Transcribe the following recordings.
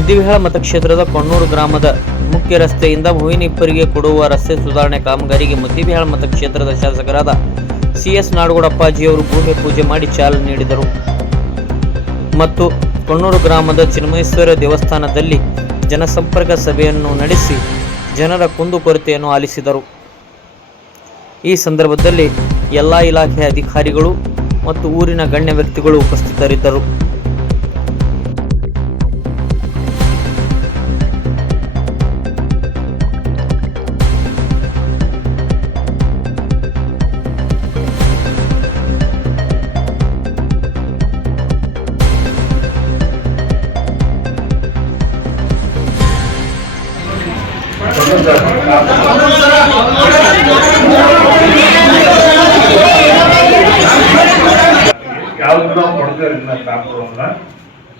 ಮುದ್ದಿವಿಹಾಳ ಮತಕ್ಷೇತ್ರದ ಕೊಣ್ಣೂರು ಗ್ರಾಮದ ಮುಖ್ಯ ರಸ್ತೆಯಿಂದ ಭುವಿನಿಪ್ಪರಿಗೆ ಕೊಡುವ ರಸ್ತೆ ಸುಧಾರಣೆ ಕಾಮಗಾರಿಗೆ ಮುದ್ದಿವಿಹಾಳ ಮತಕ್ಷೇತ್ರದ ಶಾಸಕರಾದ ಸಿಎಸ್ ನಾಡಗೌಡಪ್ಪಾಜಿಯವರು ಭೂಮಿ ಪೂಜೆ ಮಾಡಿ ಚಾಲನೆ ನೀಡಿದರು. ಮತ್ತು ಕೊಣ್ಣೂರು ಗ್ರಾಮದ ಚಿನ್ಮಯೇಶ್ವರ ದೇವಸ್ಥಾನದಲ್ಲಿ ಜನಸಂಪರ್ಕ ಸಭೆಯನ್ನು ನಡೆಸಿ ಜನರ ಕುಂದುಕೊರತೆಯನ್ನು ಆಲಿಸಿದರು. ಈ ಸಂದರ್ಭದಲ್ಲಿ ಎಲ್ಲ ಇಲಾಖೆಯ ಅಧಿಕಾರಿಗಳು ಮತ್ತು ಊರಿನ ಗಣ್ಯ ವ್ಯಕ್ತಿಗಳು ಉಪಸ್ಥಿತರಿದ್ದರು. ಯಾವ್ದು ನಾವು ಕೊಡ್ತೇವೆ ಇನ್ನ ಕಾಪುರವನ್ನ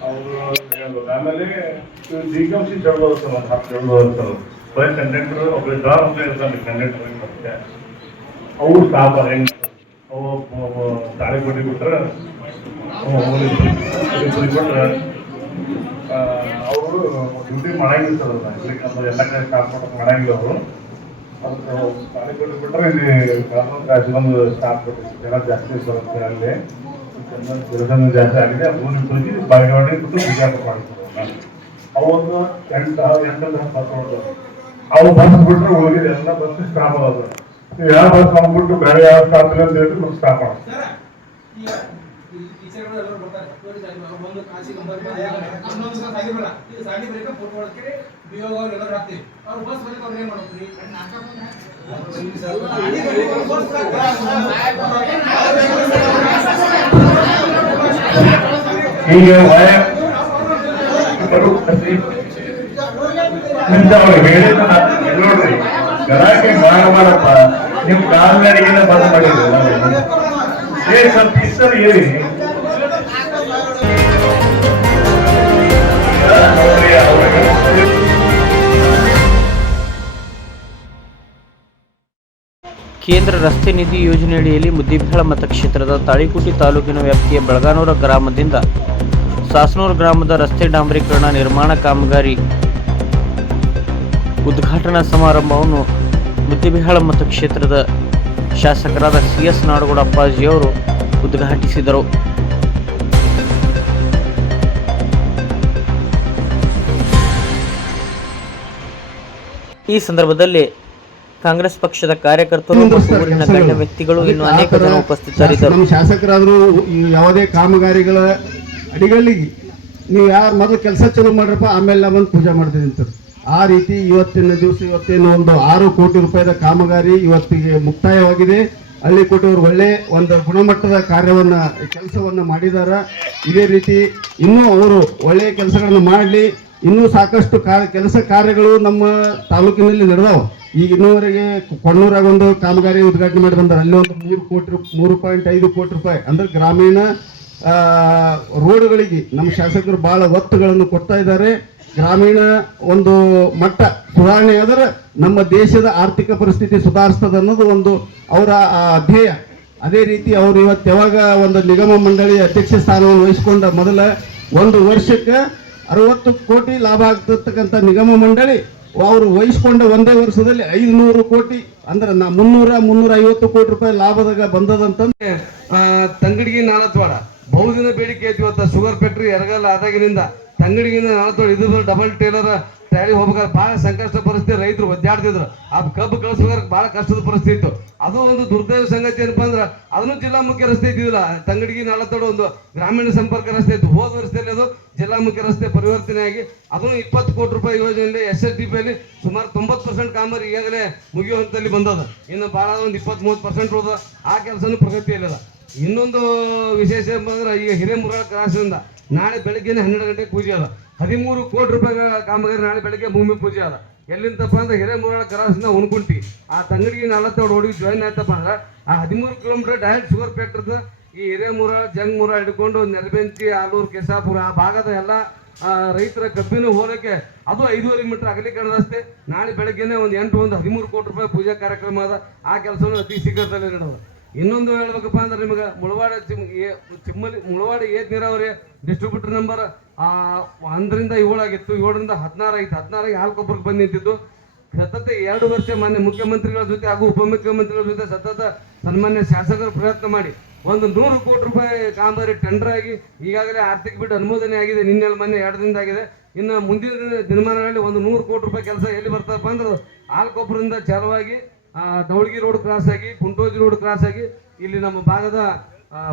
ಅವರು ಹೇಳ್ಬೇಕು. ಆಮೇಲೆ ಡಿ ಕೆ ಸಿ ಚಳೋ ಇರ್ತಾವ ಒಂದು ಹತ್ತು ಚಳೋ ಇರ್ತಾವ ಬರೀ ಒಬ್ಬ ಇರ್ತಾನೆ ಕಂಡಕ್ಟರ್ ಮತ್ತೆ ಅವು ಸ್ಟಾಪ್ ಹೆಂಗ್ ಅವು ತಾಳಿ ಕೊಟ್ಟು ಬಿಟ್ರೆ ಕೊಟ್ರೆ ಅವರು ಡ್ಯೂಟಿ ಮಾಡಂಗಿಲ್ಲ ಸರ್ ಇಲ್ಲಿ ನಮ್ಮ ಎಲ್ಲ ಕಡೆ ಸ್ಟಾಪ್ ಮಾಡೋಕೆ ಮಾಡಂಗಿಲ್ಲ ಅವರು ಅದಕ್ಕೆ ಕೊಟ್ಟು ಬಿಟ್ರೆ ಇಲ್ಲಿ ಕಾನೂನು ಸ್ಟಾಪ್ ಕೊಟ್ಟು ಜನ ಜಾಸ್ತಿ ಬರುತ್ತೆ ಅಲ್ಲಿ. ಜನಸಂಖ್ಯೆ ಜಾಸ್ತಿ ಆಗಿದೆ. ಭೂಮಿ ಪೂಜೆ ಬಾಗೇವಾಡಿ ಬಿಟ್ಟು ಬಿಜಾಪುರ ಮಾಡ್ತಾರೆ ಅವೊಂದು ಎಂಟು ಎಂಟು ಬಸ್ ಅವು ಬಸ್ ಬಿಟ್ರೆ ಉಳಿದಿದೆ ಎಲ್ಲ ಬಸ್ ಸ್ಟಾಪ್ ಆಗೋದು. ಯಾವ ಬಸ್ ಬಂದ್ಬಿಟ್ಟು ಬೇರೆ ಯಾವ ಸ್ಟಾಪ್ ಇಲ್ಲ ಅಂತ ಹೇಳಿದ್ರೆ ಸ್ಟಾಪ್ ಆಗೋದು ಈಗ ವಯ ನಿಮ್ದು ಅವ್ರಿಗೆ ಹೇಳಿದ್ದು ನಾನು ನೋಡ್ರಿ. ಗಲಾಟೆ ಮಾಡಬಾರಪ್ಪ ನೀವು ಕಾಲ್ನಡಿಗೆನ ಬಂದ್ ಮಾಡಿದ್ರು. ಕೇಂದ್ರ ರಸ್ತೆ ನಿಧಿ ಯೋಜನೆಯಡಿಯಲ್ಲಿ ಮುದ್ದಿಬಹಳ ಮತಕ್ಷೇತ್ರದ ತಾಳಿಕುಟಿ ತಾಲೂಕಿನ ವ್ಯಾಪ್ತಿಯ ಬೆಳಗಾನೂರ ಗ್ರಾಮದಿಂದ ಸಾಸನೂರು ಗ್ರಾಮದ ರಸ್ತೆ ಡಾಂಬರೀಕರಣ ನಿರ್ಮಾಣ ಕಾಮಗಾರಿ ಉದ್ಘಾಟನಾ ಸಮಾರಂಭವನ್ನು ಮುದ್ದಿಬಿಹಾಳ ಮತಕ್ಷೇತ್ರದ ಶಾಸಕರಾದ ಸಿ ಎಸ್ ನಾಡಗೌಡ ಅಪ್ಪಾಜಿಯವರು ಉದ್ಘಾಟಿಸಿದರು. ಈ ಸಂದರ್ಭದಲ್ಲಿ ಕಾಂಗ್ರೆಸ್ ಪಕ್ಷದ ಕಾರ್ಯಕರ್ತರು ಮತ್ತು ಊರಿನ ಗಣ್ಯ ವ್ಯಕ್ತಿಗಳು ಇನ್ನು ಅನೇಕ ಜನ ಉಪಸ್ಥಿತರಿದ್ದರು. ನಮ್ಮ ಶಾಸಕರಾದರೂ ಈ ಯಾವುದೇ ಕಾಮಗಾರಿಗಳ ಅಡಿಗಲ್ಲಿ ನೀವು ಯಾರು ಮೊದಲು ಕೆಲಸ ಚಲೋ ಮಾಡ್ರಪ್ಪ ಆಮೇಲೆ ನಾವು ಬಂದು ಪೂಜೆ ಮಾಡ್ತೀವಿ ಅಂತ ಆ ರೀತಿ ಇವತ್ತಿನ ದಿವಸ ಇವತ್ತಿನ ಒಂದು ಆರು ಕೋಟಿ ರೂಪಾಯಿದ ಕಾಮಗಾರಿ ಇವತ್ತಿಗೆ ಮುಕ್ತಾಯವಾಗಿದೆ. ಹಳ್ಳಿ ಕೊಟ್ಟವರು ಒಳ್ಳೆ ಒಂದು ಗುಣಮಟ್ಟದ ಕಾರ್ಯವನ್ನು, ಕೆಲಸವನ್ನು ಮಾಡಿದ್ದಾರೆ ಇದೇ ರೀತಿ ಇನ್ನೂ ಅವರು ಒಳ್ಳೆಯ ಕೆಲಸಗಳನ್ನು ಮಾಡಲಿ. ಇನ್ನೂ ಸಾಕಷ್ಟು ಕಾ- ಕೆಲಸ ಕಾರ್ಯಗಳು ನಮ್ಮ ತಾಲೂಕಿನಲ್ಲಿ ನಡೆದಾವೆ. ಈಗ ಇನ್ನೂವರೆಗೆ ಕೊಣ್ಣೂರಾಗ ಒಂದು ಕಾಮಗಾರಿ ಉದ್ಘಾಟನೆ ಮಾಡಿ ಬಂದಾರೆ. ಅಲ್ಲಿ ಒಂದು ಮೂರು ಕೋಟಿ ಮೂರು ಪಾಯಿಂಟ್ ಐದು ಕೋಟಿ ರೂಪಾಯಿ. ಅಂದ್ರೆ ಗ್ರಾಮೀಣ ರೋಡ್ಗಳಿಗೆ ನಮ್ಮ ಶಾಸಕರು ಭಾಳ ಒತ್ತುಗಳನ್ನು ಕೊಡ್ತಾ ಇದ್ದಾರೆ. ಗ್ರಾಮೀಣ ಒಂದು ಮಟ್ಟ ಸುಧಾರಣೆ ಆದರೆ ನಮ್ಮ ದೇಶದ ಆರ್ಥಿಕ ಪರಿಸ್ಥಿತಿ ಸುಧಾರಿಸ್ತದೆ ಅನ್ನೋದು ಒಂದು ಅವರ ಧ್ಯೇಯ. ಅದೇ ರೀತಿ ಅವರು ಇವತ್ತು ಯಾವಾಗ ಒಂದು ನಿಗಮ ಮಂಡಳಿ ಅಧ್ಯಕ್ಷ ಸ್ಥಾನವನ್ನು ವಹಿಸಿಕೊಂಡ ಮೊದಲ ಒಂದು ವರ್ಷಕ್ಕೆ ಅರವತ್ತು ಕೋಟಿ ಲಾಭ ಆಗ್ತಿರ್ತಕ್ಕಂಥ ನಿಗಮ ಮಂಡಳಿ ಅವರು ವಹಿಸಿಕೊಂಡ ಒಂದೇ ವರ್ಷದಲ್ಲಿ ಐದುನೂರು ಕೋಟಿ, ಅಂದ್ರೆ ನಾ ಮುನ್ನೂರ ಮುನ್ನೂರ ಐವತ್ತು ಕೋಟಿ ರೂಪಾಯಿ ಲಾಭದಾಗ ಬಂದದಂತಂದ್ರೆ ತಂಗಡಿಗೆ ನಾಲತ್ವಾಡ, ಬಹುದಿನ ಬೇಡಿಕೆ ಐತಿ ಇವತ್ತು, ಶುಗರ್ ಫ್ಯಾಕ್ಟ್ರಿ ಎರಗಲ್ಲ ಆದಾಗಿನಿಂದ. ತಂಗಡಿಗಿಂದ ನಾಲತ್ವಾಡ ಇದು ಡಬಲ್ ಟೇಲರ್ ಟ್ಯಾಲಿ ಹೋಗ್ಬೇಕಾದ್ರೆ ಬಹಳ ಸಂಕಷ್ಟ ಪರಿಸ್ಥಿತಿ. ರೈತರು ಒದ್ದಾಡ್ತಿದ್ರು. ಆ ಕಬ್ಬು ಕಳಿಸ್ಬೇಕಾದ್ರೆ ಬಹಳ ಕಷ್ಟದ ಪರಿಸ್ಥಿತಿ ಇತ್ತು. ಅದು ಒಂದು ದುರ್ದೈವ ಸಂಗತಿ ಏನಪ್ಪ ಅಂದ್ರೆ, ಅದನ್ನು ಜಿಲ್ಲಾ ಮುಖ್ಯ ರಸ್ತೆ ಇದ್ದಿಲ್ಲ ತಂಗಡಿಗೆ ನಾಲತ್ತೋಡು ಒಂದು ಗ್ರಾಮೀಣ ಸಂಪರ್ಕ ರಸ್ತೆ ಇತ್ತು. ಹೋದ ವರ್ಷದಲ್ಲಿ ಅದು ಜಿಲ್ಲಾ ಮುಖ್ಯ ರಸ್ತೆ ಪರಿವರ್ತನೆಯಾಗಿ ಅದನ್ನು ಇಪ್ಪತ್ತು ಕೋಟಿ ರೂಪಾಯಿ ಯೋಜನೆಯಲ್ಲಿ ಎಸ್ ಎಸ್ ಡಿ ಪಿಯಲ್ಲಿ ಸುಮಾರು ತೊಂಬತ್ತು ಪರ್ಸೆಂಟ್ ಕಾಮಗಾರಿ ಈಗಾಗಲೇ ಮುಗಿಯುವಂತಲ್ಲಿ ಬಂದದ ಇನ್ನು ಭಾಳ ಒಂದು ಇಪ್ಪತ್ತ್ ಮೂವತ್ತು ಪರ್ಸೆಂಟ್ ಹೋದ ಆ ಕೆಲಸನೂ ಪ್ರಗತಿಯಲ್ಲಿದೆ. ಇನ್ನೊಂದು ವಿಶೇಷ ಏನಂದ್ರೆ ಈಗ ಹಿರೇಮುರ ಕ್ರಾಸಿಂದ ನಾಳೆ ಬೆಳಗ್ಗೆನೆ ಹನ್ನೆರಡು ಗಂಟೆಗೆ ಪೂಜೆ ಅದ. ಹದಿಮೂರು ಕೋಟಿ ರೂಪಾಯಿ ಕಾಮಗಾರಿ ನಾಳೆ ಬೆಳಗ್ಗೆ ಭೂಮಿ ಪೂಜೆ ಅದ. ಎಲ್ಲಿಂದಪ್ಪ ಅಂದ್ರೆ ಹಿರೇಮುರ ಕ್ರಾಸ್ನ ಉಣ್ಕುಂಟಿ ಆ ತಂಗಡಿಗೆ ನಲವತ್ತೇಳು ಹೊಡಿ ಜಾಯಿನ್ ಆಯ್ತಪ್ಪ ಅಂದ್ರೆ ಆ ಹದಿಮೂರು ಕಿಲೋಮೀಟರ್ ಡೈರೆಕ್ಟ್ ಶುಗರ್ ಫ್ಯಾಕ್ಟ್ರದ ಈ ಹಿರೇಮುರ ಜಂಗ್ಮುರ ಹಿಡ್ಕೊಂಡು ನೆಲಬೆಂಚಿ ಆಲೂರು, ಕೆಸಾಪುರ ಆ ಭಾಗದ ಎಲ್ಲ ರೈತರ ಕಬ್ಬಿನ ಹೋಲಕ್ಕೆ ಅದು ಐದೂವರೆ ಮೀಟರ್ ಅಗಲೀಕರಣ ರಸ್ತೆ. ನಾಳೆ ಬೆಳಗ್ಗೆನೆ ಒಂದು ಎಂಟು, ಒಂದು ಹದಿಮೂರು ಕೋಟಿ ರೂಪಾಯಿ ಪೂಜಾ ಕಾರ್ಯಕ್ರಮ ಅದ. ಆ ಕೆಲಸವನ್ನು ಅತಿ ಶೀಘ್ರದಲ್ಲಿ ನಡೆದ ಇನ್ನೊಂದು ಹೇಳ್ಬೇಕಪ್ಪ ಅಂದ್ರೆ ನಿಮಗೆ ಮುಳವಾಡ ತಿಮ್ಮಲಿ, ಮುಳವಾಡ ಏತ್ ನೀರಾವರಿ ಡಿಸ್ಟ್ರಿಬ್ಯೂಟರ್ ನಂಬರ್ ಒಂದರಿಂದ ಏಳಾಗಿತ್ತು, ಏಳರಿಂದ ಹದಿನಾರು ಆಗಿತ್ತು ಹದಿನಾರಾಗಿ ಹಾಲು ಗೊಬ್ಬರಕ್ಕೆ ಬಂದು ನಿಂತಿದ್ದು. ಸತತ ಎರಡು ವರ್ಷ ಮಾನ್ಯ ಮುಖ್ಯಮಂತ್ರಿಗಳ ಜೊತೆ ಹಾಗೂ ಉಪಮುಖ್ಯಮಂತ್ರಿಗಳ ಜೊತೆ ಸತತ ಸನ್ಮಾನ್ಯ ಶಾಸಕರು ಪ್ರಯತ್ನ ಮಾಡಿ. ಒಂದು ನೂರು ಕೋಟಿ ರೂಪಾಯಿ ಕಾಮಗಾರಿ ಟೆಂಡರ್ ಆಗಿ ಈಗಾಗಲೇ ಆರ್ಥಿಕ ಬಿಟ್ಟು ಅನುಮೋದನೆ ಆಗಿದೆ. ನಿನ್ನೆ ಮೊನ್ನೆ ಎರಡು ದಿನದ ಆಗಿದೆ. ಇನ್ನು ಮುಂದಿನ ದಿನ- ದಿನಮಾನಗಳಲ್ಲಿ ಒಂದು ನೂರು ಕೋಟಿ ರೂಪಾಯಿ ಕೆಲಸ ಎಲ್ಲಿ ಬರ್ತಪ್ಪ ಅಂದ್ರೆ ಹಾಲ್ಕೊಬ್ಬರಿಂದ ಚಾಲುವಾಗಿ ದೌಳಗಿ ರೋಡ್ ಕ್ರಾಸ್ ಆಗಿ, ಕುಂಟೋಜಿ ರೋಡ್ ಕ್ರಾಸ್ ಆಗಿ ಇಲ್ಲಿ ನಮ್ಮ ಭಾಗದ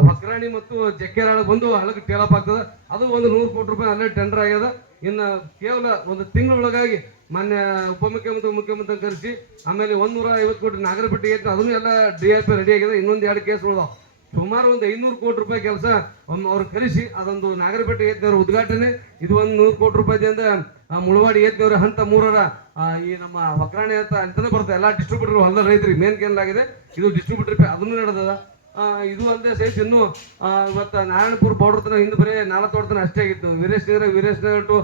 ಹೊಕ್ರಾಣಿ ಮತ್ತು ಜಕ್ಕೇರಾಳ ಬಂದು ಹಳಕ್ಕೆ ಟೇಲಪ್ ಆಗ್ತದೆ. ಅದು ಒಂದು ನೂರು ಕೋಟಿ ರೂಪಾಯಿ ಅಲ್ಲೇ ಟೆಂಡರ್ ಆಗ್ಯದ. ಇನ್ನು ಕೇವಲ ಒಂದು ತಿಂಗಳೊಳಗಾಗಿ ಮಾನ್ಯ ಉಪಮುಖ್ಯಮಂತ್ರಿ ಮುಖ್ಯಮಂತ್ರಿ ಕರೆಸಿ, ಆಮೇಲೆ ಒಂದೂರ ಐವತ್ತು ಕೋಟಿ ನಾಗರಪಟ್ಟಿ ಐತೆ ಅದನ್ನು ಎಲ್ಲ ಡಿ ರೆಡಿ ಆಗಿದೆ. ಇನ್ನೊಂದು ಎರಡು ಕೇಸ್ ಉಳಿದಾವ. ಸುಮಾರು ಒಂದು ಐನೂರು ಕೋಟಿ ರೂಪಾಯಿ ಕೆಲಸ ಒಂದು ಅವ್ರು ಕರೆಸಿ, ಅದೊಂದು ನಾಗರಪೇಟೆ ಏತ್ನವರ ಉದ್ಘಾಟನೆ. ಇದು ಒಂದು ನೂರು ಕೋಟಿ ರೂಪಾಯಿದಿಂದ ಮುಳವಾಡಿ ಏತ್ನವರ ಹಂತ ಮೂರರ ಈ ನಮ್ಮ ಒಕ್ರಾಣಿ ಅಂತ ಅಂತಾನೆ ಬರುತ್ತೆ ಎಲ್ಲ ಡಿಸ್ಟ್ರಿಬ್ಯೂಟರ್ ಹೊಲದ ರೈತರಿಗೆ ಮೇನ್ ಕೇಂದ್ರಾಗಿದೆ ಇದು ಡಿಸ್ಟ್ರಿಬ್ಯೂಟರ್ ಅದನ್ನು ನಡೆದದ. ಇದು ಅಲ್ಲದೆ ಸಹಿತ ಇನ್ನು ಇವತ್ತು ನಾರಾಯಣಪುರ ಬಾರ್ಡರ್ ತನಕ ಹಿಂದೆ ಬರೀ ನಾಲ್ಕು ತೋಟ ತನಕ ಅಷ್ಟೇ ಆಗಿತ್ತು. Veeresh Nagar Veeresh Nagar to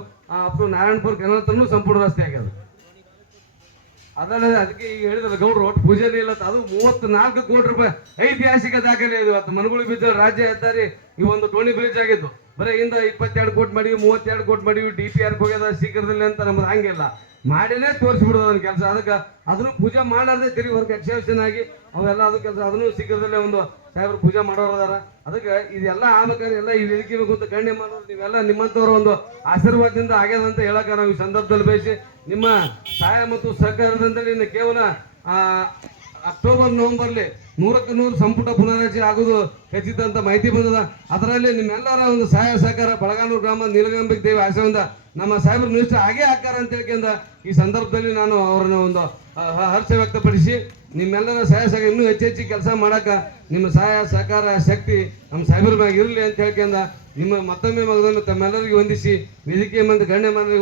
up to Narayanapura canal ತನೂ ಸಂಪೂರ್ಣ ರಸ್ತೆ ಆಗ್ಯದ. ಅದಲ್ಲದೆ ಅದಕ್ಕೆ ಈಗ ಹೇಳಿದ್ರೆ ಗೌಡ್ರು, ಒಟ್ಟು ಪೂಜೆನೇ ಇಲ್ಲ. ಅದು ಮೂವತ್ತು ನಾಲ್ಕು ಕೋಟಿ ರೂಪಾಯಿ ಐತಿಹಾಸಿಕ ದಾಖಲೆ ಇದು. ಇವತ್ತು ಮನಗುಳಿ ಬಿದ್ದ ರಾಜ್ಯ ಹೆದ್ದಾರಿ, ಈ ಒಂದು ಟೋಣಿ ಬ್ರಿಡ್ಜ್ ಆಗಿದ್ದು. ಬರೀ ಇಂದ ಇಪ್ಪತ್ತೆರಡು ಕೋಟಿ ಮಾಡಿವಿ ಮೂವತ್ತೆರಡು ಕೋಟಿ ಮಾಡಿವಿ ಡಿ ಪಿ ಆರ್ ಹೋಗ್ಯದ ಶೀಘ್ರದಲ್ಲಿ ಅಂತ ನಮ್ದು ಹಂಗಿಲ್ಲ. ಮಾಡಿನೇ ತೋರಿಸ್ಬಿಡೋದು ಅದನ್ನ ಕೆಲಸ. ಅದಕ್ಕೆ ಅದನ್ನು ಪೂಜೆ ಮಾಡಲಾರ್ದೆ ತಿರುಗಿ ಹೊರಗೆ ಎಕ್ಸೆಪ್ಷನ್ ಆಗಿ ಅವೆಲ್ಲ ಅದು ಕೆಲಸ. ಅದನ್ನು ಶೀಘ್ರದಲ್ಲೇ ಒಂದು ಸಾಹೇಬ್ರು ಪೂಜೆ ಮಾಡೋರು ಅದಾರ. ಅದಕ್ಕೆ ಇದೆಲ್ಲ ಆಗ್ಬೇಕಾದ್ರೆ ಎಲ್ಲ ಈ ವೇದಿಕೆ ಬೇಕು ಅಂತ ಗಣ್ಯ ಮಾಡೋರು ನೀವೆಲ್ಲ ನಿಮ್ಮಂಥವ್ರ ಒಂದು ಆಶೀರ್ವಾದದಿಂದ ಆಗ್ಯದ ಅಂತ ಹೇಳಕ ನಾವು ಈ ಸಂದರ್ಭದಲ್ಲಿ ಬಯಸಿ ನಿಮ್ಮ ಸಹಾಯ ಮತ್ತು ಸಹಕಾರದಿಂದ ಕೇವಲ ಆ, ಅಕ್ಟೋಬರ್, ನವೆಂಬರ್ಲಿ ನೂರಕ್ಕೆ ನೂರು ಸಂಪುಟ ಪುನರಾಚೆ ಆಗುವುದು ಖಚಿತ ಅಂತ ಮಾಹಿತಿ ಬಂದದ. ಅದರಲ್ಲಿ ನಿಮ್ಮೆಲ್ಲರ ಒಂದು ಸಹಾಯ ಸಹಕಾರ ಬಳಗಾನೂರು ಗ್ರಾಮ ನೀಲಗಂಬಿಕ್ ದೇವಿ ಆಶಯದಿಂದ ನಮ್ಮ ಸಾಹೇಬರು ಮಿನಿಸ್ಟರ್ ಹಾಗೆ ಹಾಕಾರ ಅಂತ ಹೇಳ್ಕೊಂಡ ಈ ಸಂದರ್ಭದಲ್ಲಿ ನಾನು ಅವರನ್ನ ಒಂದು ಹರ್ಷ ವ್ಯಕ್ತಪಡಿಸಿ ನಿಮ್ಮೆಲ್ಲರ ಸಹಾಯ ಸಹಕಾರ ಇನ್ನೂ ಹೆಚ್ಚು ಕೆಲಸ ಮಾಡಕ ನಿಮ್ಮ ಸಹಾಯ, ಸಹಕಾರ, ಶಕ್ತಿ ನಮ್ಮ ಸಾಹೇಬ್ರ ಮ್ಯಾಗ ಇರಲಿ ಅಂತ ಹೇಳ್ಕೊಂಡ ನಿಮ್ಮ ಮತ್ತೊಮ್ಮೆ ಮಗದೊಮ್ಮೆ ತಮ್ಮೆಲ್ಲರಿಗೆ ವಂದಿಸಿ ವೇದಿಕೆ ಮಂದಿ ಗಣ್ಯ ಮಂದಿ